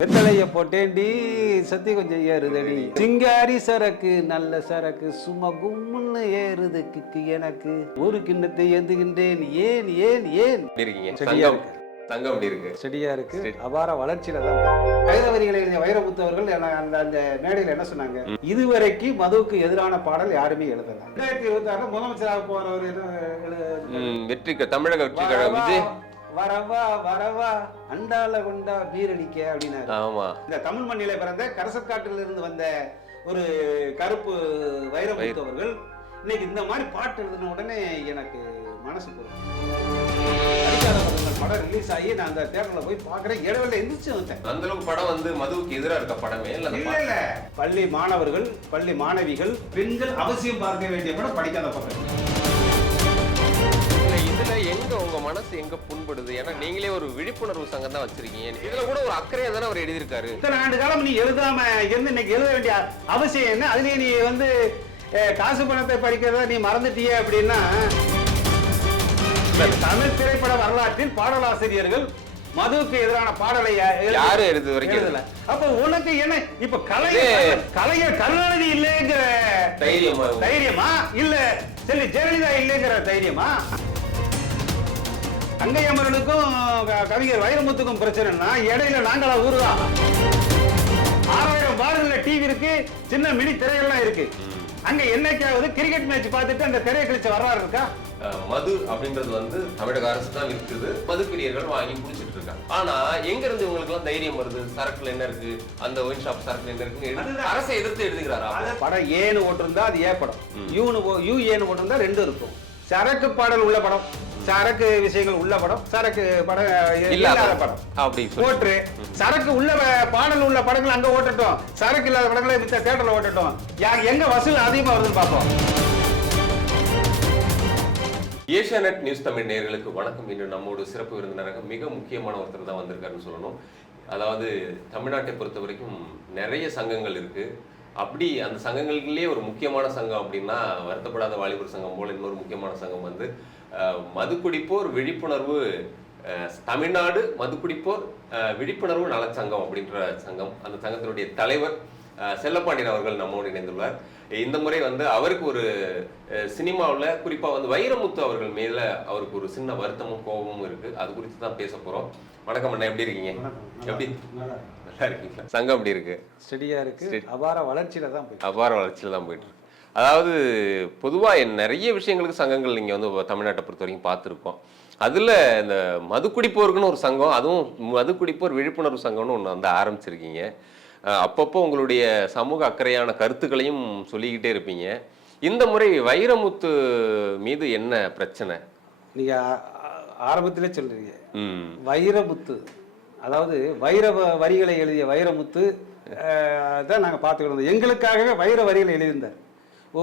வெத்தலைய போட்டேன்டி சத்தி கொஞ்சம் ஏறுதடி. சிங்காரி சரக்கு நல்ல சரக்கு சும்மா கும்முன்னு ஏறுது கிக்கு எனக்கு. ஒரு கிண்ணத்தை ஏந்துகின்றேன் ஏன் ஏன் ஏன்? செடியா இருக்கு. சங்கம் எப்படி இருக்கு? செடியா இருக்கு. அபார வளர்ச்சியில தான் வைரவரிகளை எழுதிய வைரமுத்தவர்கள் அந்த அந்த மேடையில் என்ன சொன்னாங்க? இதுவரைக்கும் மதுவுக்கு எதிரான பாடல் யாருமே எழுதல. ரெண்டாயிரத்தி இருபத்தி ஆறுல முதலமைச்சராக போறவர் வெற்றி தமிழக வெற்றி கழகம் வரவா, வரவா அண்டால கொண்டா பீரடிக்க அப்படின்னாரு. ஆமா. இந்த தமிழ் மண்ணிலே பிறந்த கரசக்காட்டில் இருந்து வந்த ஒரு கருப்பு வைரமுத்து அவர்கள் இன்னைக்கு இந்த மாதிரி பாட்டு எழுதின உடனே எனக்கு மனசு படங்கள் படம் ரிலீஸ் ஆகி நான் அந்த தேட்டர்ல போய் பார்க்குறேன். இடவில் எந்திரிச்சு வந்தேன் அந்த அளவுக்கு படம் வந்து மதுவுக்கு எதிரா இருக்க படமே இல்ல. இல்ல பள்ளி மாணவர்கள் பள்ளி மாணவிகள் பெண்கள் அவசியம் பார்க்க வேண்டிய படம் படிக்காத படம் மனசு எங்க புண்படுது? ஏன்னா நீங்களே ஒரு விழிப்புணர்வு சங்கம் தான் வச்சிருக்கீங்க. இதுல கூட ஒரு அக்கறையா தானே அவர் எழுதியிருக்காரு. இத்தனை ஆண்டு காலம் நீ எழுதாம இருந்து இன்னைக்கு எழுத வேண்டிய அவசியம் என்ன? அதுலயே நீ வந்து காசு பணத்தை படிக்கிறத நீ மறந்துட்டியே அப்படின்னா தமிழ் திரைப்பட வரலாற்றில் பாடலாசிரியர்கள் மதுவுக்கு எதிரான பாடலை யாரு எழுது வரைக்கும்? எழுதல. அப்ப உனக்கு என்ன? இப்ப கலை இது- கலைஞர் கருணாநிதி இல்லைங்கிற தைரியமா? தைரியமா? இல்ல செல்வி ஜெயலலிதா இல்லைங்கிற தைரியமா? க- கவிஞர் வைரமுத்துக்கும் பிரச்சனைனா இடையில நாங்களா ஊருதா? ஆறாயிரம் பாடல்ல டிவி இருக்கு சின்ன மினி திரையெல்லாம் இருக்கு. அங்க என்னைக்காவது கிரிக்கெட் மேட்ச் பார்த்துட்டு அந்த திரையை கழிச்ச வரலாறு இருக்கா? மது அப்படின்றது வந்து தமிழக அரசு தான் இருக்குது மது பிரியர்கள் வாங்கி குடிச்சிட்டு இருக்காங்க. ஆனா எங்க இருந்து இவங்களுக்கு எல்லாம் தைரியம் வருது? சரக்குல என்ன இருக்கு? அந்த ஒயின் ஷாப் சரக்குல என்ன அதுதான். அரசை எதிர்த்து எழுதுகிறாரா? படம் ஏன்னு ஓட்டிருந்தா அது ஏ படம்? யூனு யூ ஏன்னு ஓட்டிருந்தா ரெண்டும் இருக்கும். சரக்கு பாடல் உள்ள படம். சரக்கு விஷயங்கள் உள்ள படம் சரக்கு படம் இல்லாத படம். அப்படி ஓட்டு. சரக்கு உள்ள பாடல் உள்ள படங்கள் அங்க ஓட்டட்டும். சரக்கு இல்லாத படங்களை மித்த தேட்டர்ல ஓட்டட்டும். எங்க வசூல் அதிகமா வருதுன்னு பார்ப்போம். ஏஷியாநெட் நியூஸ் தமிழ் நேயர்களுக்கு வணக்கம். இன்று நம்மோடு சிறப்பு விருந்தினராக மிக முக்கியமான ஒருத்தர் தான் வந்திருக்காருன்னு சொல்லணும். அதாவது தமிழ்நாட்டை பொறுத்த வரைக்கும் நிறைய சங்கங்கள் இருக்கு. அப்படி அந்த சங்கங்களுக்குள்ளேயே ஒரு முக்கியமான சங்கம் அப்படின்னா வருத்தப்படாத வாலிபர் சங்கம் போல இன்னொரு முக்கியமான சங்கம் வந்து மதுக்குடிப்போர் விழிப்புணர்வு தமிழ்நாடு மதுக்குடிப்போர் அஹ், விழிப்புணர்வு நலச்சங்கம் அப்படின்ற சங்கம். அந்த சங்கத்தினுடைய தலைவர் அஹ், செல்லப்பாண்டியன் அவர்கள் நம்மோடு இணைந்துள்ளார். இந்த முறை வந்து அவருக்கு ஒரு சினிமாவில் குறிப்பாக வந்து வைரமுத்து அவர்கள் மேல அவருக்கு ஒரு சின்ன வருத்தமும் கோபமும் இருக்கு. அது குறித்து தான் பேச போறோம். வணக்கம் அண்ணா எப்படி இருக்கீங்க? எப்படி? நல்லா இருக்கீங்களா? சங்கம் எப்படி இருக்கு? ஸ்டெடியா இருக்கு. அபார வளர்ச்சியில தான் போயிட்டு அபார வளர்ச்சியில் தான் போயிட்டு இருக்கு. அதாவது பொதுவாக நிறைய விஷயங்களுக்கு சங்கங்கள் நீங்கள் வந்து தமிழ்நாட்டை பொறுத்த வரைக்கும் பார்த்துருக்கோம். அதில் இந்த மதுக்குடிப்போருக்குன்னு ஒரு சங்கம் அதுவும் மதுக்குடிப்போர் விழிப்புணர்வு சங்கம்னு ஒன்று வந்து ஆரம்பிச்சிருக்கீங்க. அப்பப்போ உங்களுடைய சமூக அக்கறையான கருத்துக்களையும் சொல்லிக்கிட்டே இருப்பீங்க. இந்த முறை வைரமுத்து மீது என்ன பிரச்சனை? நீங்க ஆ- ஆ- ஆரம்பத்திலே சொல்றீங்க. ம். வைரமுத்து அதாவது வைர வரிகளை எழுதிய வைரமுத்து தான் நாங்க பார்த்துக்கிட்டு இருந்தோம். எங்களுக்காகவே வைர வரிகளை எழுதியிருந்தார். ஓ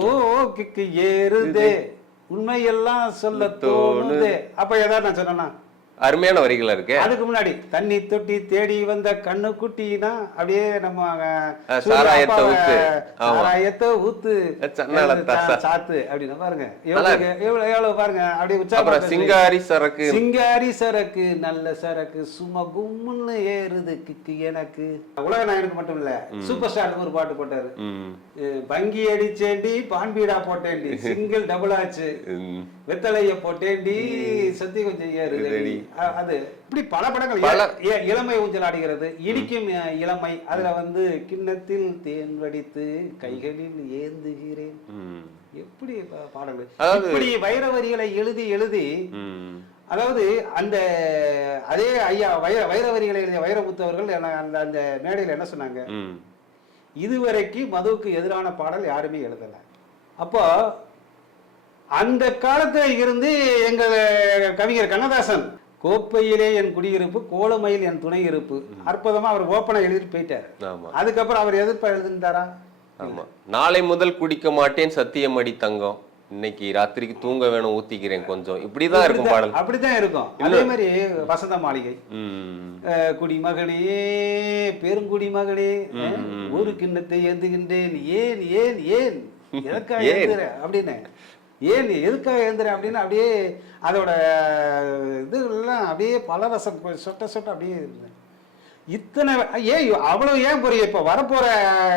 கிக்கு ஏறுதே. உண்மையெல்லாம் சொல்ல தோணுதே. அப்ப ஏதாவது நான் சொன்னேன்னா? அருமையான வரிகளா இருக்கு. அதுக்கு முன்னாடி தண்ணி தொட்டி தேடி வந்த கண்ணு குட்டினா அப்படியே நம்ம சாராயத்தை ஊத்து. சாராயத்தை ஊத்து. சாத்து அப்படின்னு பாருங்க. எவ்வளவு எவ்வளவு எவ்வளவு பாருங்க. அப்படியே உற்சாகம் சிங்காரி சரக்கு சிங்காரி சரக்கு நல்ல சரக்கு சும்மா கும்முன்னு ஏறுது கிக்கு எனக்கு. உலக நாயனுக்கு மட்டும் இல்ல சூப்பர் ஸ்டாருக்கு ஒரு பாட்டு போட்டாரு. பங்கி அடிச்சேண்டி பான்பீடா போட்டேன்டி சிங்கிள் டபுள் ஆச்சு. வெத்தலைய போட்டேன்டி சத்தி கொஞ்சம் அது இப்படி பல படங்கள். இளமை ஊஞ்சல் ஆடுகிறது இடிக்கும் இளமை. அதுல வந்து கிண்ணத்தில் தேன் வடித்து கைகளில் ஏந்துகிறேன். எப்படி பாடல்கள். இப்படி வைர வரிகளை எழுதி எழுதி அதாவது அந்த அதே ஐயா வைர வைர வரிகளை எழுதிய வைரமுத்து அவர்கள் அந்த அந்த மேடையில் என்ன சொன்னாங்க? இதுவரைக்கும் மதுவுக்கு எதிரான பாடல் யாருமே எழுதல. அப்போ அந்த காலத்துல இருந்து எங்க கவிஞர் கண்ணதாசன் கோப்பையிலே என் குடியிருப்பு கோலமையில் என் துணை இருப்பு. அற்புதமா அவர் ஓப்பனா எழுதிட்டு போயிட்டாரு. அதுக்கப்புறம் அவர் எதிர்ப்பா எழுதிருந்தாரா ஆமா. நாளை முதல் குடிக்க மாட்டேன் சத்தியமடி தங்கம். இன்னைக்கு ராத்திரிக்கு தூங்க வேணும் ஊத்திக்கிறேன் கொஞ்சம். இப்படிதான் இருக்கும் பாடல். அப்படித்தான் இருக்கும். அதே மாதிரி வசந்த மாளிகை. ம். அஹ், குடிமகனே பெருங்குடிமகனே அஹ், ஒரு கிண்ணத்தை ஏந்துகின்றேன். ஏன் ஏன் ஏன்? ஏந்துற? அப்படின்னு. ஏன் எதுக்காக ஏந்துறேன் அப்படின்னு அப்படியே அதோட இது எல்லாம் அப்படியே பல ரசம் கொ- சொட்ட சொட்ட அப்படியே இருந்தது. இத்தனை ஏன் அவ்வளவு ஏன் புரியும் இப்ப? வரப்போற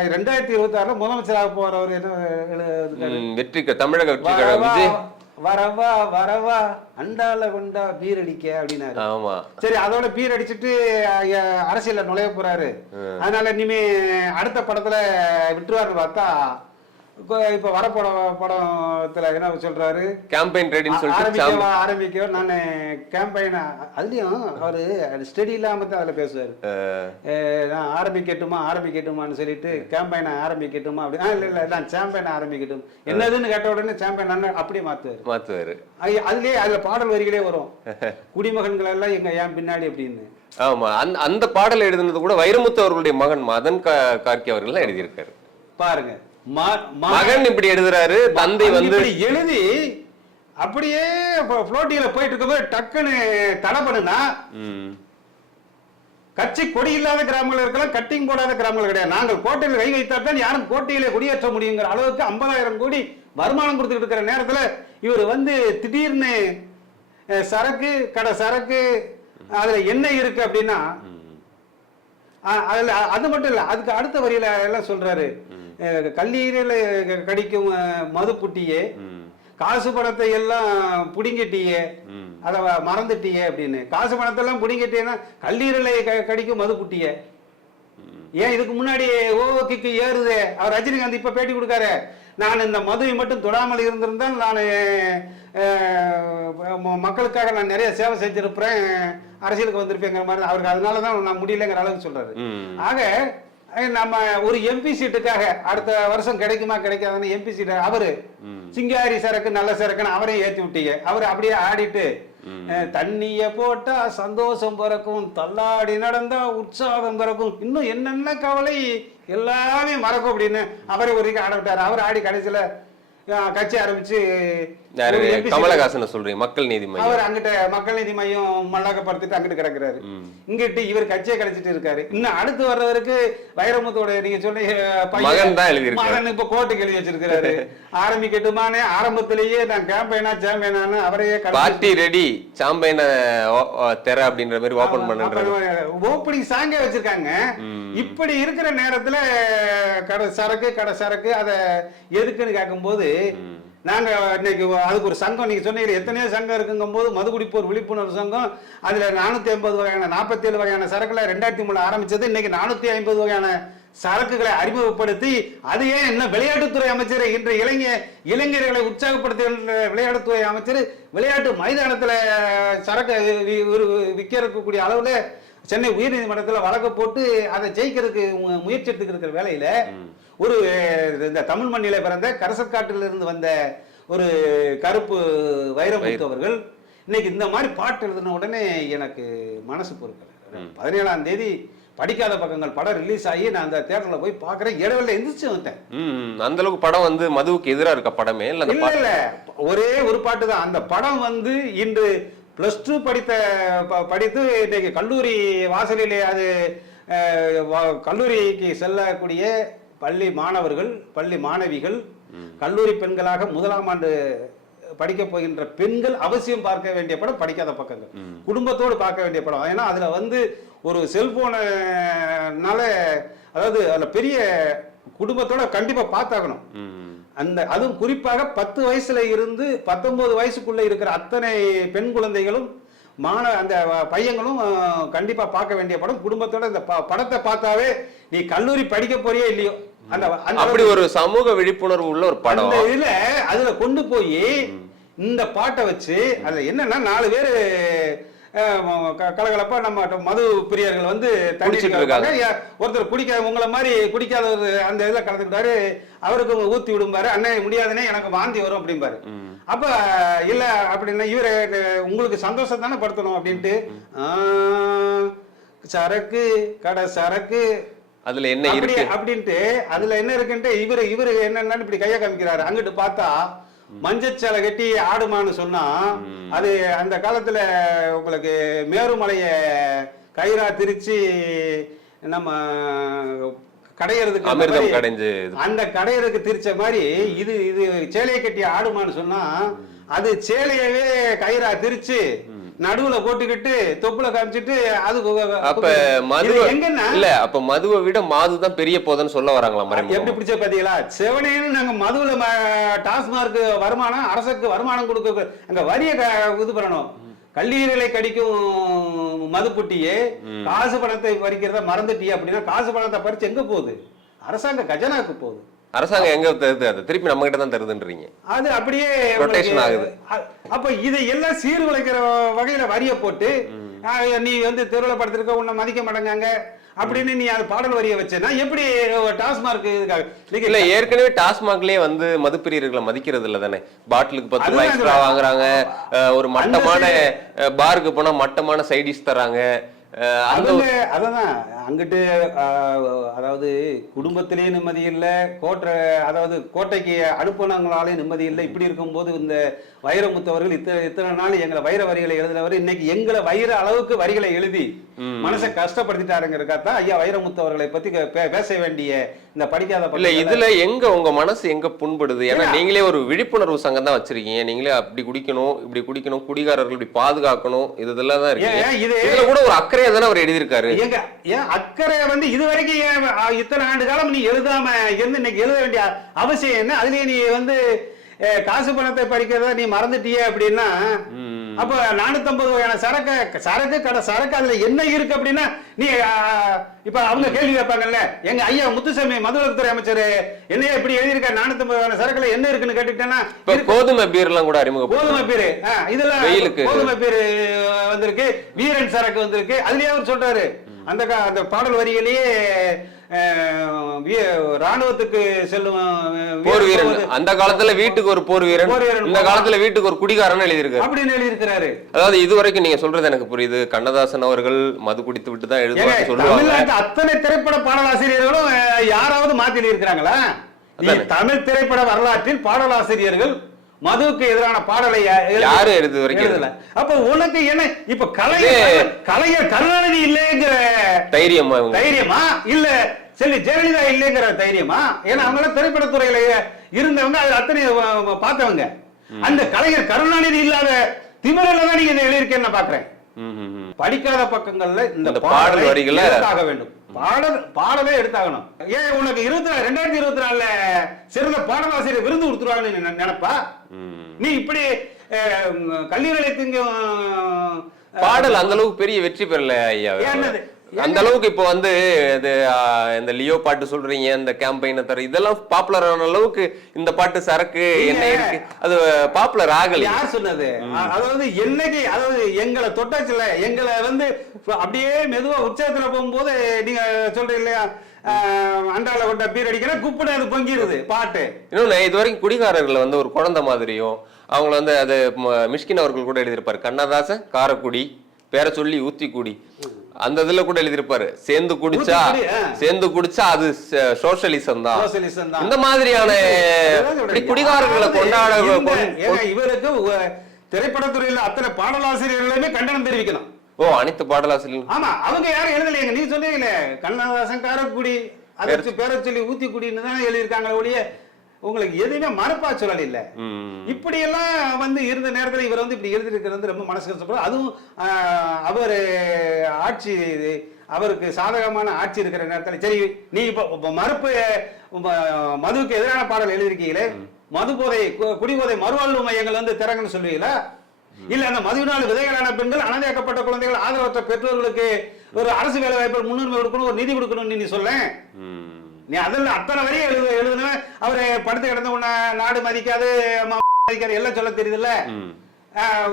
ரெண்டாயிரத்தி இருபத்தி ஆறுல முதலமைச்சராக போறவர் என்ன வெற்றி தமிழக வெற்றி கழக வரவா வரவா அண்டால கொண்டா பீர் அடிக்க அப்படின்னாரு. ஆமா. சரி அதோட பீர் அடிச்சிட்டு அஹ், அரசியல்ல நுழைய போறாரு. அதனால இனிமே அடுத்த படத்துல விட்டுருவாரு பார்த்தா இப்ப- இப்ப வரப்போற படத்துல என்ன சொல்றாரு? கேம்பெயின் ரெடின்னு சொல்லிட்டு ஆரம்பிக்கவா நான் கேம்பெயின் அதுலயும் அவரு ஸ்டடி இல்லாம தான் அதுல பேசுவாரு. நான் ஆரம்பிக்கட்டுமா ஆரம்பிக்கட்டுமான்னு சொல்லிட்டு கேம்பெயினை ஆரம்பிக்கட்டுமா அப்படி ஆ, இல்ல இல்ல நான் சாம்பெயினை ஆரம்பிக்கட்டும். என்னதுன்னு கேட்ட உடனே சாம்பெயின் அப்படியே மாத்துவாரு. மாத்துவாரு. அதுலயே அதுல பாடல் வரிகளே வரும். குடிமகன்கள் எல்லாம் எங்க ஏன் பின்னாடி அப்படின்னு. ஆமா அந்த அந்த பாடல் எழுதுனது கூட வைரமுத்து அவர்களுடைய மகன் மதன் கார்கி அவர்கள் எழுதியிருக்காரு. பாருங்க. மகன் இப்படி எழுதுறாரு தந்தை வந்து எழுதி அப்படியே புளோட்டியில போயிட்டு இருக்கும்போது டக்குன்னு தடை பண்ணுனா கட்சி கொடி இல்லாத கிராமங்கள் இருக்கலாம் கட்டிங் போடாத கிராமங்கள் கிடையாது. நாங்கள் கோட்டையில் கை வைத்தால் தான் யாரும் கோட்டையிலே குடியேற்ற முடியுங்கிற அளவுக்கு ஐம்பதாயிரம் கோடி வருமானம் கொடுத்துட்டு இருக்கிற நேரத்துல இவர் வந்து திடீர்னு சரக்கு கடை சரக்கு அதுல என்ன இருக்கு அப்படின்னா அதுல அது மட்டும் இல்ல அதுக்கு அடுத்த வரியில எல்லாம் சொல்றாரு. கல்லீரல கடிக்கும் மது புட்டியே காசு பணத்தை எல்லாம் புடிங்கிட்டியே. அத மறந்துட்டியே அப்படின்னு. காசு பணத்தை எல்லாம் புடிங்கிட்டேன்னா கல்லீரலை கடிக்கும் மது குட்டியே ஏன் இதுக்கு முன்னாடி ஓ கிக்கு ஏறுதே. அவர் ரஜினிகாந்த் இப்ப பேட்டி கொடுக்காரு. நான் இந்த மதுவை மட்டும் தொடாமல் இருந்திருந்தால் நான் மக்களுக்காக நான் நிறைய சேவை செஞ்சிருப்பேன் அரசியலுக்கு வந்திருப்பேங்கிற மாதிரி. அவருக்கு அதனால தான் நான் முடியலங்கிற அளவுக்கு சொல்றாரு. ஆக நம்ம ஒரு எம்பி சீட்டுக்காக அடுத்த வருஷம் கிடைக்குமா கிடைக்காதுன்னு எம்பி சீட்டு அவரு. சிங்காரி சரக்கு நல்ல சரக்குன்னு அவரையும் ஏத்தி விட்டீங்க. அவர் அப்படியே ஆடிட்டு தண்ணிய போட்டா சந்தோஷம் பிறக்கும் தள்ளாடி நடந்தா உற்சாகம் பிறக்கும். இன்னும் என்னென்ன கவலை எல்லாமே மறக்கும் அப்படின்னு அவரை ஒரு ஆட விட்டாரு. அவர் ஆடி கடைசியில கட்சி ஆரம்பிச்சு கமலஹாசனை சொல்றீங்க மக்கள் நீதி மையம். அவர் அங்கிட்ட மக்கள் நீதி மையம் மல்லாக்கப்படுத்திட்டு அங்கிட்டு கிடக்குறாரு. இங்கிட்டு இவர் கட்சியை கழிச்சிட்டு இருக்காரு. இன்னும் அடுத்து வர்றவருக்கு வைரமுத்தோட நீங்க பையன், மகன் தான். மகன் இப்ப கோர்ட்டுக்கு எழுதி வச்சிருக்காரு ஆரம்பிக்கட்டுமானே ஆரம்பத்திலேயே நான் கேம்பெயினா சாம்பியனானு அவரையே பார்ட்டி ரெடி சாம்பைன தெர அப்படின்ற மாதிரி ஓபன் பண்ணுன்றது ஓப்பனிங் சாங்கே வச்சிருக்காங்க. இப்படி இருக்கிற நேரத்துல கடை சரக்கு கடை சரக்கு அத எதுக்குன்னு கேட்கும்போது நாங்க இன்னைக்கு அதுக்கு ஒரு சங்கம் நீங்க சொன்னீங்க எத்தனையோ சங்கம் இருக்குங்கும் போது மது குடிப்போர் விழிப்புணர்வு சங்கம் அதுல நானூத்தி ஐம்பது வகையான நாற்பத்தி ஏழு வகையான சரக்குல ரெண்டாயிரத்தி மூணு ஆரம்பிச்சது. இன்னைக்கு நானூத்தி ஐம்பது வகையான சரக்குகளை அறிமுகப்படுத்தி அது ஏன் என்ன விளையாட்டுத்துறை அமைச்சர் இன்று இளைஞர் இளைஞர்களை உற்சாகப்படுத்துகின்ற விளையாட்டுத்துறை அமைச்சர் விளையாட்டு மைதானத்துல சரக்கு விற்க வி- விற்கிறக்கூடிய அளவுல சென்னை உயர்நீதிமன்றத்துல வழக்கு போட்டு அதை ஜெயிக்கிறதுக்கு முயற்சி எடுத்துக்கிட்டு இருக்கிற வேலையில ஒரு இந்த தமிழ் மண்ணில பிறந்த கரசக்காட்டில் இருந்து வந்த ஒரு கருப்பு வைரமுத்து அவர்கள் இன்னைக்கு இந்த மாதிரி பாட்டு எழுதின உடனே எனக்கு மனசு பொறுக்கல. பதினேழாம் தேதி படிக்காத பக்கங்கள் படம் ரிலீஸ் ஆகி நான் அந்த தேட்டர்ல போய் பார்க்கறேன். இடைவெளியில எந்திரிச்சு வந்துட்டேன். ம் அந்த அளவுக்கு படம் வந்து மதுவுக்கு எதிரா இருக்க படமே இல்ல இல்ல. ஒரே ஒரு பாட்டு தான். அந்த படம் வந்து இன்று பிளஸ் டூ படித்த படித்து இன்னைக்கு கல்லூரி வாசலிலே அது கல்லூரிக்கு செல்லக்கூடிய பள்ளி மாணவர்கள் பள்ளி மாணவிகள் கல்லூரி பெண்களாக முதலாம் ஆண்டு படிக்க போகின்ற பெண்கள் அவசியம் பார்க்க வேண்டிய படம் படிக்காத பக்கங்கள். குடும்பத்தோடு பார்க்க வேண்டிய படம். ஏன்னா அதுல வந்து ஒரு செல்போனால அதாவது அதுல பெரிய குடும்பத்தோட கண்டிப்பா பார்த்தாகணும். அந்த அதுவும் குறிப்பாக பத்து வயசுல இருந்து பத்தொன்பது வயசுக்குள்ள இருக்கிற அத்தனை பெண் குழந்தைகளும் மாண அந்த பையங்களும் கண்டிப்பா பார்க்க வேண்டிய படம். குடும்பத்தோட இந்த படத்தை பார்த்தாவே நீ கல்லூரி படிக்க போறியோ இல்லையோ? அந்த அப்படி ஒரு சமூக விழிப்புணர்வு உள்ள ஒரு படம். இதுல அதுல கொண்டு போய் இந்த பாட்டை வச்சு அதுல என்னன்னா நாலு பேரு கலகலப்பா நம்ம மது பிரியர்கள் வந்து தண்ணி குடிச்சிட்டு இருக்காங்க. ஒருத்தர் குடிக்காத உங்களை மாதிரி குடிக்காத ஒரு அந்த இதுல கலந்துக்கிட்டாரு. அவருக்கு ஊத்தி விடும்பாரு. அண்ணே முடியாதுனே எனக்கு வாந்தி வரும் அப்படிம்பாரு. அப்ப இல்ல அப்படின்னா இவரு உங்களுக்கு சந்தோஷம் தானே படுத்தணும் அப்படின்ட்டு? சரக்கு கடை சரக்கு. அதுல என்ன இருக்கு? அப்படின்ட்டு அதுல என்ன இருக்குன்ட்டு இவரு இவரு என்னன்னு இப்படி கைய காமிக்கிறாரு. அங்கிட்டு பார்த்தா மஞ்சச்சேலை கட்டி ஆடுமான்னு சொன்னா அது அந்த காலத்துல உங்களுக்கு மேருமலைய கயிறா திரிச்சு நம்ம கடையிறதுக்கு அந்த அமிர்தம் மாதிரி- கடைஞ்சு இது. அந்த கடையருக்கு திரிச்ச மாதிரி இது இது சேலையை கட்டி ஆடுமான்னு சொன்னா அது சேலையவே கயிறா திரிச்சு நடுவுல போட்டுக்கிட்டு தொப்புல காமிச்சிட்டு அது அப்ப மது எங்கன்னா இல்ல அப்ப மதுவை விட மாது தான் பெரிய போதுன்னு சொல்ல வராங்களா எப்படி பிடிச்ச பாத்தீங்களா? செவனேன்னு நாங்க மதுவுல டாஸ்மார்க் வருமானம் அரசுக்கு வருமானம் கொடுக்க அங்க வரிய இது பண்ணணும். கல்லீரலை கடிக்கும் மதுப்புட்டியே காசு பணத்தை பறிக்கிறத மறந்துட்டியே அப்படின்னா காசு பணத்தை பறிச்சு எங்க போகுது? அரசாங்க கஜனாக்கு போகுது. அரசாங்கம் எங்க தருது? அது திருப்பி நம்ம கிட்ட தான் தருதுன்றீங்க. அது அப்படியே உங்களுக்கு- ஆகுது. அப்ப இதை எல்லாம் சீர்குலைக்கிற வகையில வரிய போட்டு நீ வந்து தெருவில் படுத்திருக்க உன்னை மதிக்க மாட்டேங்காங்க அப்படின்னு நீ அது பாடல் வரிய வச்சேன்னா எப்படி டாஸ்மார்க் இதுக்காக? இல்ல ஏற்கனவே டாஸ்மாக்லயே வந்து மதுப்பிரியர்களை மதிக்கிறது இல்ல தானே? பாட்டிலுக்கு பத்து ரூபாய் எக்ஸ்ட்ரா. வாங்குறாங்க. ஒரு மட்டமான பாருக்கு போனா மட்டமான சைடிஷ் தராங்க. அததான் அங்கிட்டு அதாவது குடும்பத்திலேயே நிம்மதி இல்லை கோட்டை அதாவது கோட்டைக்கு அனுப்புனவங்களாலே நிம்மதி இல்லை. இப்படி இருக்கும்போது இந்த வைரமுத்தவர்கள் இத்தனை இத்தனை நாள் எங்களை வைர வரிகளை எழுதினவர். இன்னைக்கு எங்களை வைர அளவுக்கு வரிகளை எழுதி மனசை கஷ்டப்படுத்திட்டாருங்கிறக்காத்தான் ஐயா வைரமுத்தவர்களை பத்தி பேச வேண்டிய இந்த படிக்காத இல்ல இதுல எங்க உங்க மனசு எங்க புண்படுது? ஏன்னா நீங்களே ஒரு விழிப்புணர்வு சங்கம் தான் வச்சிருக்கீங்க. நீங்களே அப்படி குடிக்கணும் இப்படி குடிக்கணும் குடிகாரர்கள் இப்படி பாதுகாக்கணும் இது இதெல்லாம் தான் இருக்கு இதுல கூட ஒரு அக்கறையா தானே அவர் எழுதியிருக்காரு. ஏன் அக்கறை வந்து இது வரைக்கும் இத்தனை ஆண்டு காலம் நீ எழுதாம இருந்து இன்னைக்கு எழுத வேண்டிய அவசியம் என்ன? அதுலயே நீ வந்து காசு பணத்தை பறிக்கிறத நீ மறந்துட்டியே அப்படின்னா அப்ப நானூத்தம்பது வகையான சரக்கு சரக்கு கடை சரக்கு அதுல என்ன இருக்கு அப்படின்னா நீ இப்ப அவங்க கேள்வி கேட்பாங்கல்ல எங்க ஐயா முத்துசாமி மதுவளத்துறை அமைச்சர் என்னையா இப்படி எழுதியிருக்க நானூத்தம்பது வகையான சரக்குல என்ன இருக்குன்னு கேட்டுக்கிட்டேன்னா கோதுமை பீர் எல்லாம் கூட கோதுமை அறிமுகப்படுத்தும் பீரு இதெல்லாம். கோதுமை பீரு வந்திருக்கு வீரன் சரக்கு வந்திருக்கு அதுலயே அவர் சொல்றாரு அந்த அந்த பாடல் வரியிலேயே அஹ், வீ- ராணுவத்துக்கு செல்லும் போர் வீரன். அந்த காலத்துல வீட்டுக்கு ஒரு போர் வீரன். இந்த காலத்துல வீட்டுக்கு ஒரு குடிகாரன் எழுதியிருக்காரு. அப்படின்னு எழுதியிருக்கிறாரு. அதாவது இதுவரைக்கும் நீங்க சொல்றது எனக்கு புரியுது. கண்ணதாசன் அவர்கள் மது குடித்து விட்டு தான் எழுதுவாங்க சொல்லுவாங்க. அத்தனை திரைப்பட பாடலாசிரியர்களும் யாராவது மாத்தி இருக்கிறாங்களா. தமிழ் திரைப்பட வரலாற்றில் பாடலாசிரியர்கள் மதுவுக்கு எதிரான பாடலை யாரு எழுது வரைக்கும் அப்ப உனக்கு என்ன? இப்ப கலைஞர் கலைஞர் கருணாநிதி இல்லைங்கிற தைரியம் தைரியமா? இல்ல செல்வி ஜெயலலிதா இல்லைங்கிற தைரியமா? ஏன்னா அவங்க எல்லாம் திரைப்படத்துறையில இருந்தவங்க அது அத்தனை பார்த்தவங்க. அந்த கலைஞர் கருணாநிதி இல்லாத திமிரில தான் நீங்க எழுதியிருக்கேன்னு பாக்குறேன். படிக்காத பக்கங்கள்ல இந்த பாடல் வரிகளை- வேண்டும். பாடல் பாடலே எடுத்தாகணும் ஏன் உனக்கு இருபத்தி நாலு ரெண்டாயிரத்தி இருபத்தி நாலுல சிறந்த பாடலாசிரியர் விருது கொடுத்துருவாங்கன்னு நினைப்பா. நீ இப்படி கல்வி நிலையத்துக்கும் பாடல் அந்த அளவுக்கு பெரிய வெற்றி பெறல ஐயா? அந்த அளவுக்கு இப்போ வந்து இது இந்த லியோ பாட்டு சொல்றீங்க இந்த கேம்பெயினை தர இதெல்லாம் பாப்புலர் ஆன அளவுக்கு இந்த பாட்டு சரக்கு என்ன இருக்கு? அது பாப்புலர் ஆகல. யார் சொன்னது? அதாவது என்னைக்கு அதாவது எங்களை தொட்டாச்சுல எங்களை வந்து அப்படியே மெதுவா உற்சாகத்துல போகும்போது நீங்க சொல்றீங்க இல்லையா? அண்டால கொண்ட பீர் அடிக்கிற குப்புட அது பொங்கிருது பாட்டு. இன்னொன்னு இது வரைக்கும் குடிகாரர்களை வந்து ஒரு குழந்தை மாதிரியும் அவங்கள வந்து அது மிஷ்கின் அவர்கள் கூட எழுதியிருப்பாரு. கண்ணதாசன் காரக்குடி பேரை சொல்லி ஊத்தி குடி அந்த இதுல கூட எழுதியிருப்பாரு. சேர்ந்து குடிச்சா. சேர்ந்து குடிச்சா அது சோசியலிசம் தான். இந்த மாதிரியான. குடிகாரர்களை கொண்டாட இவருக்கு திரைப்படத்துறையில அத்தனை பாடலாசிரியர்களுமே கண்டனம் தெரிவிக்கணும். ஓ அனைத்து பாடலாசிரியர்களும். ஆமா அவங்க யாரும் எழுதலையேங்க. நீ சொன்னீங்களே கண்ணதாசன் காரக்குடி அதை வச்சு பேரை சொல்லி ஊத்தி குடின்னு தான் எழுதியிருக்காங்களே ஒழிய உங்களுக்கு எதுவுமே மறுப்பா சொல்லல இல்ல. ம். இப்படி எல்லாம் வந்து இருந்த நேரத்துல இவர் வந்து இப்படி எழுதியிருக்கிறது ரொம்ப மனசு கஷ்டப்படுது அதுவும் அவர் ஆட்சி அவருக்கு சாதகமான ஆட்சி இருக்கிற நேரத்துல சரி நீ இப்ப மறுப்பு மதுவுக்கு எதிரான பாடல் எழுதியிருக்கீங்களே மது போதை குடிபோதை மறுவாழ்வு மையங்கள் வந்து திறங்கன்னு சொல்லுவீங்களா? இல்ல அந்த மதுவினால் விதைகளான பெண்கள் அனாதையாக்கப்பட்ட குழந்தைகள் ஆதரவற்ற பெற்றோர்களுக்கு ஒரு அரசு வேலை வாய்ப்பு முன்னுரிமை கொடுக்கணும் ஒரு நிதி கொடுக்கணும்னு நீ சொல்ல. நீ அதில் அத்தனை வரையும் எழுத எழுதுன அவரு படுத்து கிடந்த உன்னை நாடு மதிக்காது மதிக்காது எல்லாம் சொல்ல தெரியுதுல்ல.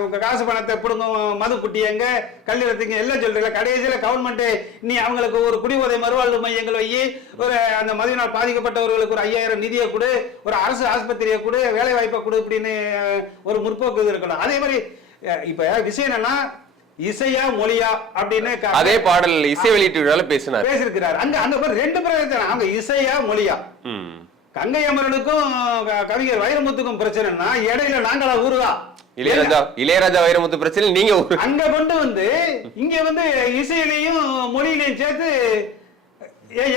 உங்க காசு பணத்தை பிடுங்கும் மது குட்டியங்க கல்லிடத்துக்கு எல்லாம் சொல்றீங்க கடைசியில கவர்மெண்ட் நீ அவங்களுக்கு ஒரு குடிபோதை மறுவாழ்வு மையங்கள் வை. ஒரு அந்த மதுவினால் பாதிக்கப்பட்டவர்களுக்கு ஒரு ஐயாயிரம் நிதியை கொடு ஒரு அரசு ஆஸ்பத்திரியை கொடு வேலை வாய்ப்பை கொடு இப்படின்னு ஒரு முற்போக்கு இது இருக்கணும். அதே மாதிரி இப்ப விஷயம் என்னன்னா இசையா மொழியா அப்படின்னு அதே பாடல் இசை வெளியீட்டு பேசினார். பேசியிருக்கிறார். அங்க பாரு ரெண்டு பிரச்சனை அவங்க இசையா மொழியா. கங்கை அமரனுக்கும் கவிஞர் வைரமுத்துக்கும் பிரச்சனைனா இடையில நாங்களா ஊருதா இளையராஜா இளையராஜா வைரமுத்து பிரச்சனை நீங்க அங்க கொண்டு வந்து இங்க வந்து இசையிலையும் மொழியிலையும் சேர்த்து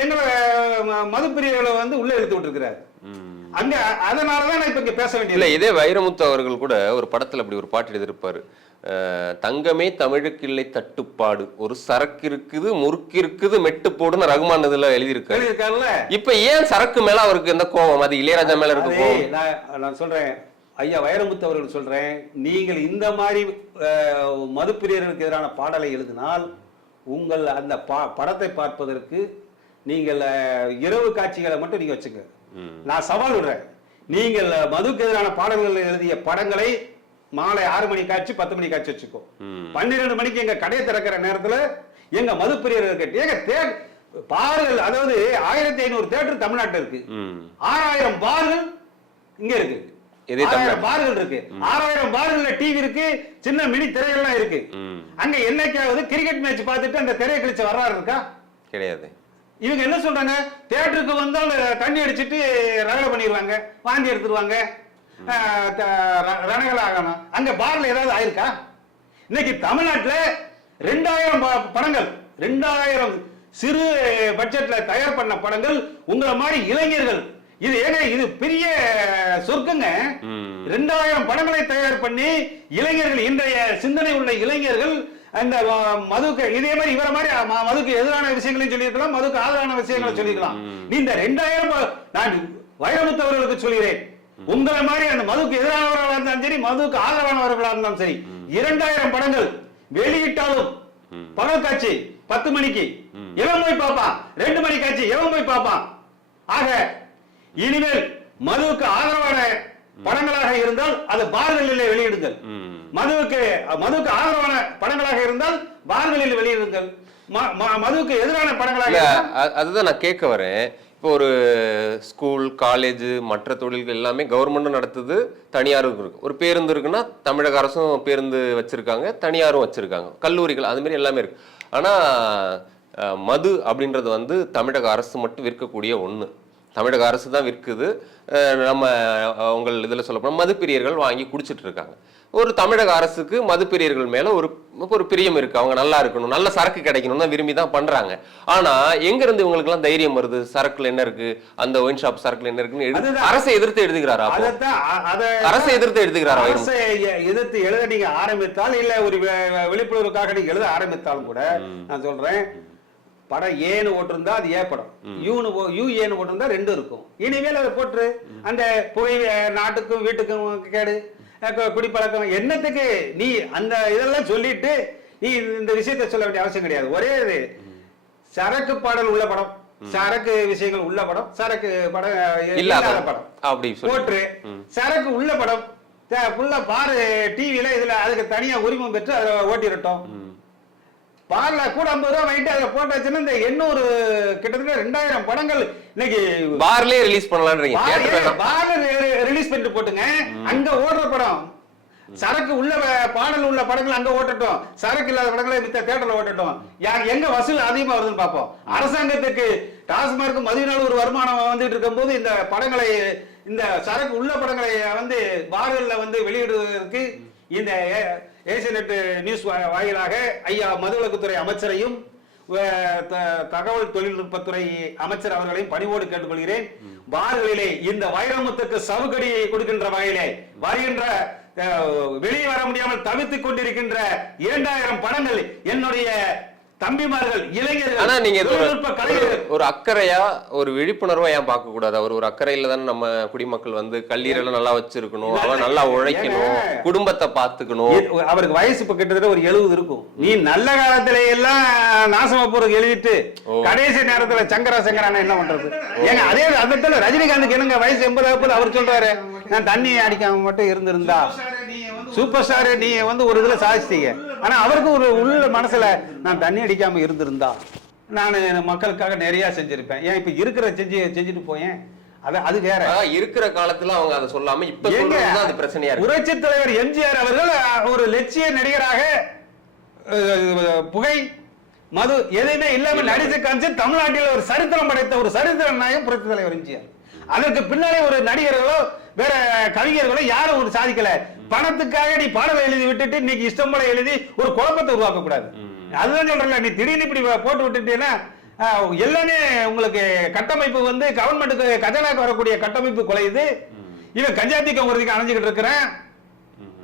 எங்களை மதுப்பிரியர்களை வந்து உள்ள இழுத்து விட்டுருக்கிறாரு. அங்க அதனாலதான் நான் இப்ப இங்க பேச இல்ல வேண்டியது இதே வைரமுத்து அவர்கள் கூட ஒரு படத்துல அப்படி ஒரு பாட்டு எழுதியிருப்பாரு. தங்கமே தமிழுக்கு இல்லை தட்டுப்பாடு. ஒரு சரக்கு இருக்குது முறுக்கு இருக்குது மெட்டு போடுன்னு ரகுமான் இதுல எழுதியிருக்காரு. இப்ப ஏன் சரக்கு மேல அவருக்கு எந்த கோவம் அது இளையராஜா மேல இருக்க நான் சொல்றேன். ஐயா வைரமுத்து அவர்கள் சொல்றேன் நீங்கள் இந்த மாதிரி மதுப்பிரியர்களுக்கு எதிரான பாடலை எழுதினால் உங்கள் அந்த பா படத்தை பார்ப்பதற்கு நீங்கள் இரவு காட்சிகளை மட்டும் நீங்க வச்சுங்க. நான் சவால் விடுறேன். நீங்கள் மதுக்கு எதிரான பாடல்கள் எழுதிய படங்களை மாலை ஆறு மணி காட்சி பத்து மணி காட்சி வச்சுக்கோ. பன்னிரெண்டு மணிக்கு எங்க கடையை திறக்கிற நேரத்துல எங்க மதுப்பிரியர்கள் கேட்டு ஏங்க தே பார்கள் அதாவது ஆயிரத்தி ஐநூறு தேட்டர் தமிழ்நாட்டில் இருக்கு. ஆறாயிரம் பார்கள் இங்க இருக்கு. ஆறாயிரம் பார்கள் இருக்கு. ஆறாயிரம் பார்கள்ல டிவி இருக்கு சின்ன மினி திரைகள்லாம் இருக்கு. அங்க என்னைக்காவது கிரிக்கெட் மேட்ச் பார்த்துட்டு அந்த திரையை கழிச்ச வரலாறு இருக்கா? கிடையாது. இவங்க என்ன சொல்றாங்க? தியேட்டருக்கு வந்தால் தண்ணி அடிச்சிட்டு ரகலை பண்ணிடுவாங்க வாந்தி எடுத்துருவாங்க. ரணகள் ஆகணும் அங்க பார்ல ஏதாவது ஆயிருக்கா? இன்னைக்கு தமிழ்நாட்டுல ரெண்டாயிரம் படங்கள் ரெண்டாயிரம் சிறு பட்ஜெட்ல தயார் பண்ண படங்கள் உங்களை மாதிரி இளைஞர்கள். இது ஏங்க இது பெரிய சொர்க்கங்க. ரெண்டாயிரம் படங்களை தயார் பண்ணி இளைஞர்கள் இன்றைய சிந்தனை உள்ள இளைஞர்கள் அந்த மதுக்கு இதே மாதிரி இவர மாதிரி மதுக்கு எதிரான விஷயங்களையும் சொல்லியிருக்கலாம் மதுக்கு ஆதரவான விஷயங்களை சொல்லியிருக்கலாம். நீ இந்த ரெண்டாயிரம் நான் வைரமுத்து அவர்களுக்கு சொல்கிறேன். உங்களை மாதிரி அந்த மதுக்கு எதிரானவர்களாக இருந்தாலும் சரி மதுக்கு ஆதரவானவர்களாக இருந்தாலும் சரி இரண்டாயிரம் படங்கள் வெளியிட்டாலும் பகல் காட்சி பத்து மணிக்கு எவன் போய் பார்ப்பான்? ரெண்டு மணி காட்சி எவன் போய் பார்ப்பான்? ஆக இனிமேல் மதுவுக்கு ஆதரவான படங்களாக இருந்தால் அது பார்களிலே வெளியிடுங்கள். மதுவுக்கு மதுவுக்கு ஆதரவான படங்களாக இருந்தால் பார்களில் வெளியிடுங்கள். மதுவுக்கு எதிரான படங்களாக அதுதான் நான் கேட்க வரேன். இப்போ ஒரு ஸ்கூல் காலேஜ் மற்ற தொழில்கள் எல்லாமே கவர்மெண்ட்டும் நடத்துது தனியாரும் இருக்கு. ஒரு பேருந்து இருக்குன்னா தமிழக அரசும் பேருந்து வச்சிருக்காங்க தனியாரும் வச்சிருக்காங்க. கல்லூரிகள் அதுமாரி எல்லாமே இருக்கு. ஆனால் மது அப்படின்றது வந்து தமிழக அரசு மட்டும் விற்கக்கூடிய ஒன்று தமிழக அரசு தான் விற்குது. நம்ம உங்கள் இதில் சொல்லப்போனால் மது மதுப்பிரியர்கள் வாங்கி குடிச்சிட்டு இருக்காங்க. ஒரு தமிழக அரசுக்கு மதுப்பிரியர்கள் மேல ஒரு ஒரு பிரியம் இருக்கு. அவங்க நல்லா இருக்கணும் நல்ல சரக்கு கிடைக்கணும் தான் விரும்பி தான் பண்றாங்க. ஆனா எங்க இருந்து இவங்களுக்கு எல்லாம் தைரியம் வருது? சரக்குல என்ன இருக்கு? அந்த ஒயின் ஷாப் சரக்குல என்ன இருக்குன்னு. அரசை எதிர்த்து எழுதுகிறாரா அரசை எதிர்த்து எழுதுகிறாரா? அரசை எதிர்த்து எழுத நீங்க ஆரம்பித்தால் இல்ல ஒரு விழிப்புணர்வுக்காக நீங்க எழுத ஆரம்பித்தாலும் கூட நான் சொல்றேன் படம் ஏன்னு ஓட்டிருந்தா அது ஏ படம்? யூனு யூ ஏன்னு ஓட்டிருந்தா ரெண்டும் இருக்கும். இனிமேல் அதை போட்டு அந்த புகை நாட்டுக்கும் வீட்டுக்கும் கேடு. குடிப்பழக்கம் என்னத்துக்கு நீ அந்த இதெல்லாம் சொல்லிட்டு நீ இந்த விஷயத்தை சொல்ல வேண்டிய அவசியம் கிடையாது. ஒரே இது சரக்கு பாடல் உள்ள படம் சரக்கு விஷயங்கள் உள்ள படம் சரக்கு படம் இல்லாத படம். அப்படி போட்டு சரக்கு உள்ள படம் ஃபுல்லா பாரு டிவில இதுல அதுக்கு தனியா உரிமம் பெற்று அதை ஓட்டிரட்டும். பார்ல கூட ஐம்பது ரூபா வாங்கிட்டு அதுல போட்டாச்சுன்னா இந்த எண்ணூறு கிட்டத்தட்ட ரெண்டாயிரம் படங்கள் இன்னைக்கு பார்லயே ரிலீஸ் பண்ணலான்றீங்க. பார்ல ரிலீஸ் பண்ணிட்டு போட்டுங்க. அங்க ஓடுற படம். சரக்கு உள்ள பாடல் உள்ள படங்கள் அங்க ஓட்டட்டும். சரக்கு இல்லாத படங்களை மித்த தேட்டர்ல ஓட்டட்டும். யா- எங்க வசூல் அதிகமா வருதுன்னு பார்ப்போம். அரசாங்கத்துக்கு டாஸ்மார்க் மதியநாள் ஒரு வருமானம் வந்துட்டு இருக்கும்போது இந்த படங்களை இந்த சரக்கு உள்ள படங்களை வந்து பார்கள்ல வந்து வெளியிடுவதற்கு இந்த ஏ- ஏசியநெட் நியூஸ் வாயிலாக ஐயா மதுவிலக்குத்துறை அமைச்சரையும் த- தகவல் தொழில்நுட்பத்துறை அமைச்சர் அவர்களையும் பணிவோடு கேட்டுக்கொள்கிறேன். பார்களிலே இந்த வைரமுத்துக்கு சவுகடி கொடுக்கின்ற வகையிலே வருகின்ற வெளியே வர முடியாமல் தவித்துக் கொண்டிருக்கின்ற இரண்டாயிரம் படங்கள் என்னுடைய தம்பிமார்கள் இளைஞர்கள் ஆனா நீங்க ஒரு- அக்கறையா ஒரு விழிப்புணர்வா ஏன் பார்க்க கூடாது அவர் ஒரு அக்கறையில தானே நம்ம குடிமக்கள் வந்து கல்லீரலை நல்லா வச்சிருக்கணும் அவன் நல்லா உழைக்கணும். குடும்பத்தை பார்த்துக்கணும். இ- அவருக்கு வயசு இப்ப கிட்டத்தட்ட ஒரு எழுபது இருக்கும். நீ நல்ல காலத்துல எல்லாம் நாசமா போறதுக்கு எழுதிட்டு கடைசி நேரத்துல சங்கரா சங்கரான என்ன பண்றது? ஏங்க அதே அதத்துல ரஜினிகாந்துக்கு என்னங்க வயசு எண்பது அவர் சொல்றாரு நான் தண்ணி அடிக்காம மட்டும் இருந்திருந்தா. சூப்பர் ஸ்டார் நீ வந்து ஒரு இதுல சாதிச்சிட்டீங்க. ஆனா அவருக்கு ஒரு உள்ள மனசுல நான் தண்ணி அடிக்காம இருந்திருந்தா நான் மக்களுக்காக நிறைய செஞ்சிருப்பேன். ஏன் இப்ப இருக்கிற செஞ்சு செஞ்சுட்டு போயேன். அது அது வேற. இருக்கிற காலத்துல அவங்க அதை சொல்லாம இப்ப அது பிரச்சனையா புரட்சி தலைவர் எம்ஜிஆர் அவர்கள் ஒரு லட்சிய நடிகராக புகை மது எதுவுமே இல்லாம நடிச்சு காமிச்சு தமிழ்நாட்டில் ஒரு சரித்திரம் படைத்த ஒரு சரித்திர நாயகம் புரட்சி தலைவர் எம்ஜிஆர். அதற்கு பின்னாலே ஒரு நடிகர்களோ வேற கவிஞர்களோ யாரும் ஒரு சாதிக்கல. பணத்துக்காக நீ பாடலை எழுதி விட்டுட்டு இன்னைக்கு இஷ்டம் போல எழுதி ஒரு குழப்பத்தை உருவாக்க கூடாது அதுதான் சொல்றேன்ல நீ திடீர்னு இப்படி போட்டு விட்டுட்டீங்கன்னா எல்லாமே உங்களுக்கு கட்டமைப்பு வந்து கவர்மெண்ட்டுக்கு கஜனாக்கு வரக்கூடிய கட்டமைப்பு குலையுது. இவன் கஞ்சா தீக்கம் ஒருதிக்கு அணைஞ்சுக்கிட்டு இருக்கிறேன்.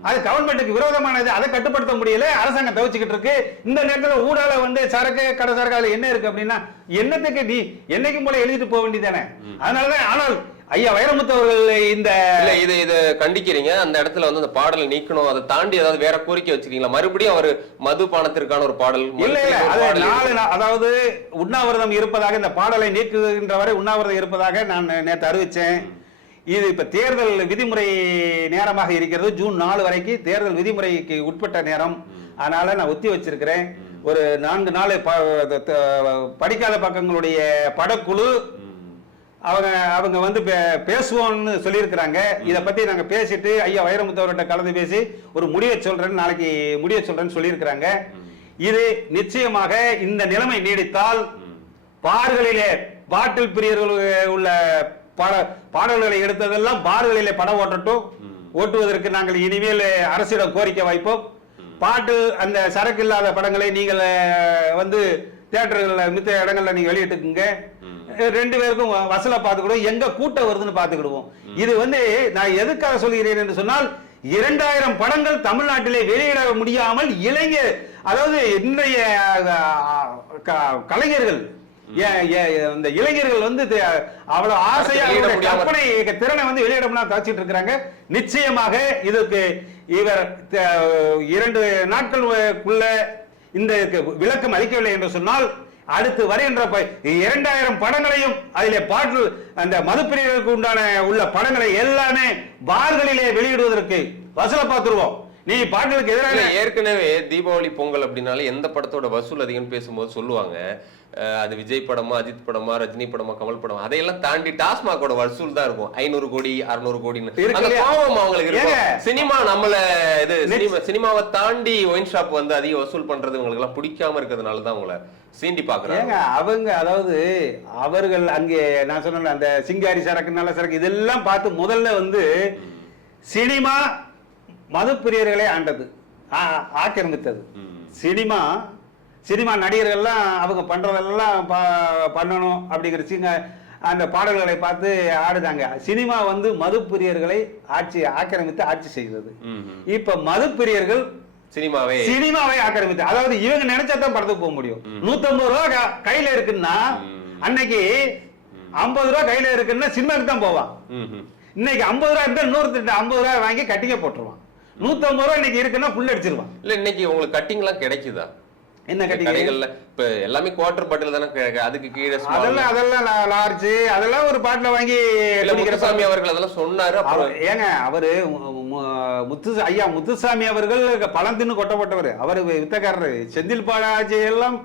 அது கவர்மெண்ட்டுக்கு விரோதமானது அதை கட்டுப்படுத்த முடியல அரசாங்கம் தவிச்சுக்கிட்டு இருக்கு. இந்த நேரத்துல ஊடால வந்து சரக்கு கடை சரக்கு என்ன இருக்கு அப்படின்னா என்னத்துக்கு நீ என்னைக்கும் போல எழுதிட்டு போக வேண்டியதானே அதனாலதான் ஆனால் ஐயா வைரமுத்து அவர்கள் இந்த இல்ல இது இது கண்டிக்கிறீங்க. அந்த இடத்துல வந்து அந்த பாடலை நீக்கணும் அதை தாண்டி ஏதாவது வேற கோரிக்கை வச்சிருக்கீங்களா மறுபடியும் அவர் மது பானத்திற்கான ஒரு பாடல் இல்ல இல்ல அது நாலு அதாவது உண்ணாவிரதம் இருப்பதாக இந்த பாடலை நீக்குகின்ற வரை உண்ணாவிரதம் இருப்பதாக நான் நேற்று அறிவிச்சேன். இது இப்ப தேர்தல் விதிமுறை நேரமாக இருக்கிறது. ஜூன் நாலு வரைக்கும் தேர்தல் விதிமுறைக்கு உட்பட்ட நேரம். அதனால நான் ஒத்தி வச்சிருக்கிறேன். ஒரு நான்கு நாள் படிக்காத பக்கங்களுடைய படக்குழு அவங்க அவங்க வந்து பேசுவோம்னு சொல்லியிருக்கிறாங்க. இதை பத்தி நாங்க பேசிட்டு ஐயா வைரமுத்து அவர்கிட்ட கலந்து பேசி ஒரு முடிவை சொல்றேன்னு நாளைக்கு முடிவை சொல்றேன்னு சொல்லியிருக்கிறாங்க. இது நிச்சயமாக இந்த நிலைமை நீடித்தால் பார்களிலே பாட்டில் பிரியர்கள் உள்ள பட பாடல்களை எடுத்ததெல்லாம் பார்களிலே படம் ஓட்டட்டும். ஓட்டுவதற்கு நாங்கள் இனிமேல் அரசிடம் கோரிக்கை வைப்போம். பாட்டு அந்த சரக்கு இல்லாத படங்களை நீங்கள் வந்து தியேட்டர்களில் மித்த இடங்கள்ல நீங்க வெளியிட்டுக்குங்க. ரெண்டு பேருக்கும் வசூலை பார்த்துக்கிடுவோம். எங்க கூட்டம் வருதுன்னு பார்த்துக்கிடுவோம். இது வந்து நான் எதுக்காக சொல்கிறேன் என்று சொன்னால் இரண்டாயிரம் படங்கள் தமிழ்நாட்டிலே வெளியிட முடியாமல் இளைஞர் அதாவது இன்றைய கலைஞர்கள் இந்த இளைஞர்கள் வந்து அவ்வளவு ஆசையா கற்பனை திறனை வந்து வெளியிடம்னா தச்சிட்டு இருக்கிறாங்க. நிச்சயமாக இதுக்கு இவர் இரண்டு நாட்களுக்குள்ள இந்த விளக்கம் அளிக்கவில்லை என்று சொன்னால் அடுத்து வருகின்ற இரண்டாயிரம் படங்களையும் அதிலே பாட்டு அந்த மதுப்பிரியர்களுக்கு உண்டான உள்ள படங்களை எல்லாமே பார்களிலே வெளியிடுவதற்கு வசூலை பார்த்துருவோம். நீ பாட்டுகளுக்கு இல்ல, எதிராக ஏற்கனவே தீபாவளி பொங்கல் அப்படின்னாலே எந்த படத்தோட வசூல் அதிகம்னு பேசும்போது சொல்லுவாங்க. அது விஜய் படமா அஜித் படமா ரஜினி படமா கமல் படமா அதையெல்லாம் தாண்டி டாஸ்மாகோட வசூல் தான் இருக்கும். ஐநூறு கோடி அறுநூறு கோடின்னு? கோபம் அவங்களுக்கு? சினிமா நம்மள இது சினிமா சினிமாவை தாண்டி ஒயின் ஷாப் வந்து அதிக வசூல் பண்றது உங்களுக்கு எல்லாம் பிடிக்காம இருக்கிறதுனால தான் உங்களை சீண்டி பாக்குறாங்க அவங்க அதாவது அவர்கள் அங்கே நான் சொன்ன அந்த சிங்காரி சரக்கு நல்ல சரக்கு இதெல்லாம் பார்த்து முதல்ல வந்து சினிமா மதுப்பிரியர்களை ஆண்டது. ஆக்கிரமித்தது. சினிமா சினிமா நடிகர்கள்லாம் அவங்க பண்றதெல்லாம் ப- பண்ணணும் அப்படிங்கிற சிங்க அந்த பாடல்களை பார்த்து ஆடுதாங்க. சினிமா வந்து மதுப்பிரியர்களை ஆட்சி ஆக்கிரமித்து ஆட்சி செய்தது. ம். இப்ப மதுப்பிரியர்கள் சினிமாவே சினிமாவை ஆக்கிரமித்து அதாவது இவங்க நினைச்சா தான் படத்துக்கு போக முடியும். நூத்தம்பது ரூபா கையில இருக்குன்னா அன்னைக்கு ஐம்பது ரூபா கையில இருக்குன்னா சினிமாக்கு தான் போவான். இன்னைக்கு ஐம்பது ரூபா இருந்தா இன்னொருத்தர் ஐம்பது ரூபா வாங்கி கட்டிங்க போட்டுருவான். நூத்தம்பது ரூபா இன்னைக்கு இருக்குன்னா புல் அடிச்சிருவான் இல்ல இன்னைக்கு உங்களுக்கு கட்டிங் எல்லாம் கிடைக்குதா என்ன கடைகள்ல இப்ப எல்லாமே குவார்டர் பாட்டில் தானே. அதுக்கு கீழே. அதெல்லாம் அதெல்லாம் லார்ஜ் அதெல்லாம் ஒரு பாட்டில வாங்கி முத்துசாமி அவர்கள் அதெல்லாம் சொன்னாரு ஏங்க அவரு முத்து ஐயா முத்துசாமி அவர்கள் பழம் தின்னு கொட்டப்பட்டவர் அவர் வித்தக்காரர் செந்தில் பாலாஜி எல்லாம்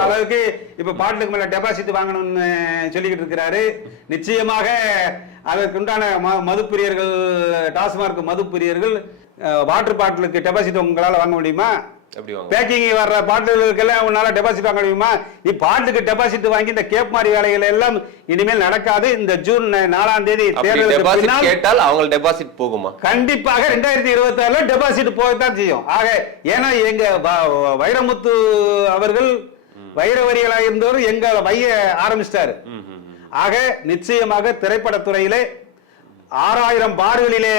அளவுக்கு இப்ப பாட்டுக்கு மேல டெபாசிட் வாங்கணும்னு சொல்லிக்கிட்டு இருக்கிறாரு. நிச்சயமாக அதற்குண்டான ம- மதுப்பிரியர்கள் டாஸ்மார்க் மதுப்பிரியர்கள் வாட்டர் பாட்டிலுக்கு டெபாசிட் உங்களால வாங்க முடியுமா? பேக்கிங் வர்ற பாட்டுகளுக்கெல்லாம் உன்னால டெபாசிட் வாங்க முடியுமா? நீ பாட்டுக்கு டெபாசிட் வாங்கி இந்த கேப் மாதிரி வேலைகள் எல்லாம் இனிமேல் நடக்காது. இந்த ஜூன் நாலாம் தேதி பின்னால் கேட்டால் அவங்க டெபாசிட் போகுமா? கண்டிப்பாக ரெண்டாயிரத்தி இருபத்தி ஆறுல டெபாசிட் போகத்தான் செய்யும். ஆக ஏன்னா எங்க வைரமுத்து அவர்கள் வைரவரிகளாக இருந்தவர் எங்க வைய ஆரம்பிச்சிட்டாரு. ஆக நிச்சயமாக திரைப்படத்துறையிலே ஆறாயிரம் பார்களிலே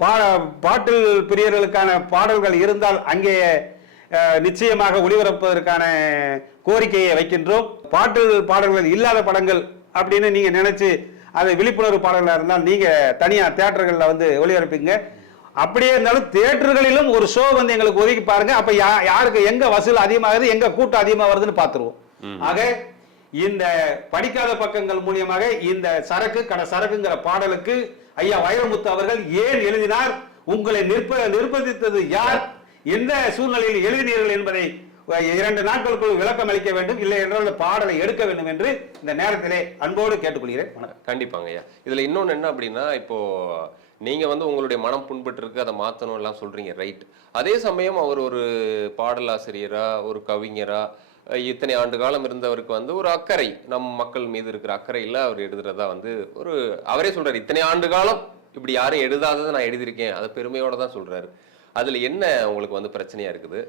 பா- பாட்டில் பிரியர்களுக்கான பாடல்கள் இருந்தால் அங்கே நிச்சயமாக ஒளிபரப்பதற்கான கோரிக்கையை வைக்கின்றோம். பாட்டில் பாடல்கள் இல்லாத படங்கள் அப்படின்னு நீங்க நினைச்சு அது விழிப்புணர்வு பாடல்களா இருந்தால் நீங்க தனியா தியேட்டர்கள்ல வந்து ஒளிபரப்புங்க. அப்படியே இருந்தாலும் தியேட்டர்களிலும் ஒரு ஷோ வந்து எங்களுக்கு ஒதுக்கி பாருங்க. அப்ப யா- யாருக்கு எங்க வசூல் அதிகமாகுது எங்க கூட்டம் அதிகமா வருதுன்னு பாத்துருவோம் ஆக இந்த படிக்காத பக்கங்கள் மூலியமாக இந்த சரக்கு கட சரக்குங்கிற பாடலுக்கு ஐயா வைரமுத்து அவர்கள் ஏன் எழுதினார்? உங்களை நிற்ப நிர்பந்தித்தது யார்? எந்த சூழ்நிலையில் எழுதினீர்கள் என்பதை இரண்டு நாட்களுக்குள் விளக்கம் அளிக்க வேண்டும். இல்லை என்றால் பாடலை எடுக்க வேண்டும் என்று இந்த நேரத்திலே அன்போடு கேட்டுக்கொள்கிறேன். வணக்கம். கண்டிப்பாங்க ஐயா. இதுல இன்னொன்று என்ன அப்படின்னா இப்போ நீங்க வந்து உங்களுடைய மனம் புண்பட்டு இருக்கு அதை மாத்தணும் எல்லாம் சொல்றீங்க ரைட் அதே சமயம் அவர் ஒரு பாடலாசிரியரா ஒரு கவிஞரா இத்தனை ஆண்டு காலம் இருந்தவருக்கு வந்து ஒரு அக்கறை. நம் மக்கள் மீது இருக்கிற அக்கறையில் அவர் எழுதுறதா வந்து ஒரு அவரே சொல்றாரு இத்தனை ஆண்டு காலம் இப்படி யாரும் எழுதாததை நான் எழுதியிருக்கேன். அதை பெருமையோட தான் சொல்றாரு. அதில் என்ன உங்களுக்கு வந்து பிரச்சனையா இருக்குது?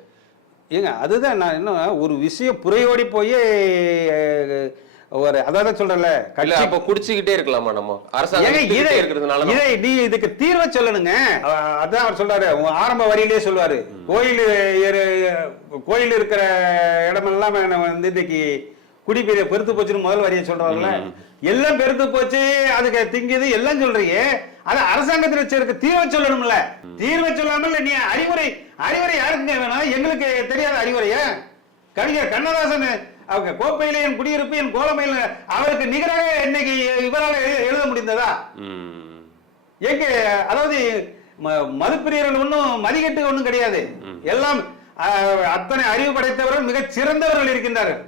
ஏங்க அதுதான் நான் என்ன ஒரு விஷயம் புறையோடி போய் ஒரு அதான் சொல்றேன்ல கட்சி அப்ப குடிச்சுக்கிட்டே இருக்கலாமா நம்ம? அரசாங்கம் இதை இருக்கிறதுனால இதை நீ இதுக்கு தீர்வை சொல்லணுங்க. அதான் அவர் சொல்றாரு. ஆரம்ப வரியிலே சொல்லுவாரு. கோயில் கோயில் இருக்கிற இடமெல்லாம் வந்து இன்னைக்கு குடிபெரிய பெருத்து போச்சுன்னு முதல் வரியை சொல்றாருல்ல எல்லாம் பெருத்து போச்சு அதுக்கு திங்குது எல்லாம் சொல்றீங்க. அது அரசாங்கத்தில் வச்சிருக்க தீர்வை சொல்லணும்ல. தீர்வை சொல்லாமல் நீ அறிவுரை அறிவுரை யாருக்குங்க வேணும்? எங்களுக்கு தெரியாத அறிவுரையா? கவிஞர் கண்ணதாசன் அவங்க கோப்பையிலே என் குடியிருப்பு என் கோலமையில் அவருக்கு நிகராக இன்னைக்கு இவரால் எழு- எழுத முடிந்ததா. எங்க? அதாவது மதுப்பிரியர்கள் ஒன்றும் மதிக்கட்டு ஒன்றும் கிடையாது. எல்லாம் அத்தனை அறிவு படைத்தவர்கள் மிகச் சிறந்தவர்கள் இருக்கின்றார்கள்.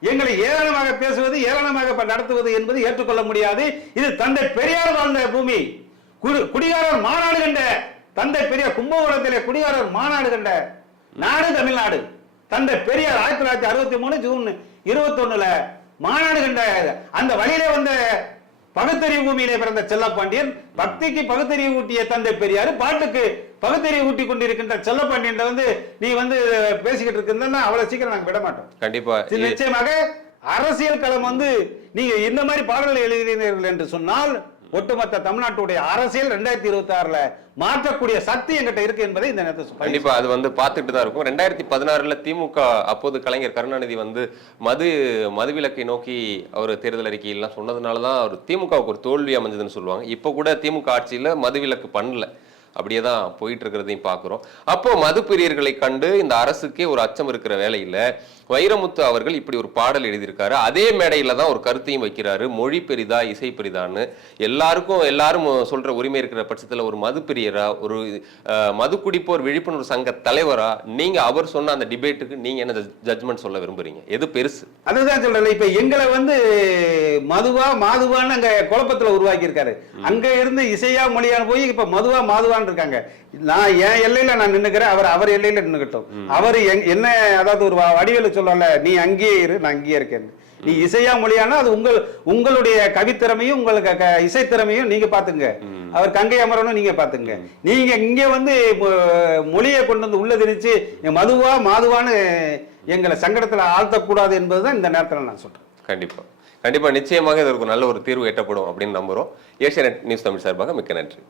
எங்களை ஏளனமாக பேசுவது ஏளனமாக நடத்துவது என்பது ஏற்றுக்கொள்ள முடியாது. இது தந்தை பெரியார் வாழ்ந்த பூமி. குடி- குடிகாரர் மாநாடு கண்ட தந்தை பெரியார் கும்பகோணத்திலே குடிகாரர் மாநாடு கண்ட நாடு தமிழ்நாடு. தந்தை பெரியார் ஆயிரத்தி தொள்ளாயிரத்தி அறுபத்தி மூணு ஜூன் இருபத்தொன்னுல மாநாடு கண்ட அந்த வழியிலே வந்த பகுத்தறிவு பூமியிலே பிறந்த செல்லப்பாண்டியன் பக்திக்கு பகுத்தறிவு ஊட்டிய தந்தை பெரியார் பாட்டுக்கு பகுத்தறிவு ஊட்டி கொண்டிருக்கின்ற செல்லப்பாண்டியன் வந்து நீ வந்து பேசிக்கிட்டு இருக்குன்னா அவ்வளவு சீக்கிரம் நாங்க விட மாட்டோம் கண்டிப்பா நிச்சயமாக அரசியல் களம் வந்து நீங்க இந்த மாதிரி பாடல்கள் எழுதினீர்கள் என்று சொன்னால் ஒட்டுமொத்த தமிழ்நாட்டுடைய அரசியல் ரெண்டாயிரத்தி இருபத்தி ஆறுல மாற்றக்கூடிய சக்தி எங்கிட்ட இருக்கு என்பதை இந்த நேரத்தில் கண்டிப்பா அது வந்து பார்த்துட்டு தான் இருக்கும். ரெண்டாயிரத்தி பதினாறுல திமுக அப்போது கலைஞர் கருணாநிதி வந்து மது மதுவிலக்கை நோக்கி அவர் தேர்தல் அறிக்கையெல்லாம் சொன்னதுனால தான் அவர் திமுகவுக்கு ஒரு தோல்வி அமைஞ்சதுன்னு சொல்லுவாங்க. இப்போ கூட திமுக ஆட்சியில் மதுவிலக்கு பண்ணல. அப்படியே தான் போயிட்டு இருக்கிறதையும் பார்க்குறோம். அப்போ மது பிரியர்களை கண்டு இந்த அரசுக்கே ஒரு அச்சம் இருக்கிற வேலையில வைரமுத்து அவர்கள் இப்படி ஒரு பாடல் எழுதியிருக்காரு. அதே மேடையில தான் ஒரு கருத்தையும் வைக்கிறாரு. மொழி பெரிதா இசை பெரிதான்னு. எல்லாருக்கும் எல்லாரும் சொல்ற உரிமை இருக்கிற பட்சத்துல ஒரு மது பிரியரா ஒரு மது குடிப்போர் விழிப்புணர்வு சங்க தலைவரா நீங்க அவர் சொன்ன அந்த டிபேட்டுக்கு நீங்க என்ன ஜட்மெண்ட் சொல்ல விரும்புறீங்க? எது பெருசு? அதுதான் சொல்றேன் இப்ப எங்களை வந்து மதுவா மாதுவான்னு அங்க குழப்பத்துல உருவாக்கி இருக்காரு அங்க இருந்து இசையா மொழியான போய் இப்ப மதுவா மாதுவான்னு இருக்காங்க. நான் என் எல்லையில நான் நின்னுக்கிறேன். அவர் அவர் எல்லையில நின்னுக்கட்டும். அவர் என்ன அதாவது ஒரு வடிவேலு சொல்லல நீ அங்கேயே இரு நான் அங்கேயே இருக்கேன். நீ இசையா மொழியானா அது உங்கள் உங்களுடைய கவித்திறமையும் உங்களுக்கு இசைத்திறமையும் நீங்க பாத்துங்க. அவர் கங்கை அமரனும் நீங்க பாத்துங்க. நீங்க இங்க வந்து மொழியை கொண்டு வந்து உள்ள திணிச்சு மதுவா மாதுவான்னு எங்களை சங்கடத்துல ஆழ்த்தக்கூடாது என்பதுதான் இந்த நேரத்துல நான் சொல்றேன். கண்டிப்பா. கண்டிப்பா நிச்சயமாக இதற்கு நல்ல ஒரு தீர்வு எட்டப்படும் அப்படின்னு நம்புறோம். ஏஷியா நியூஸ் தமிழ் சார்பாக மிக்க நன்றி.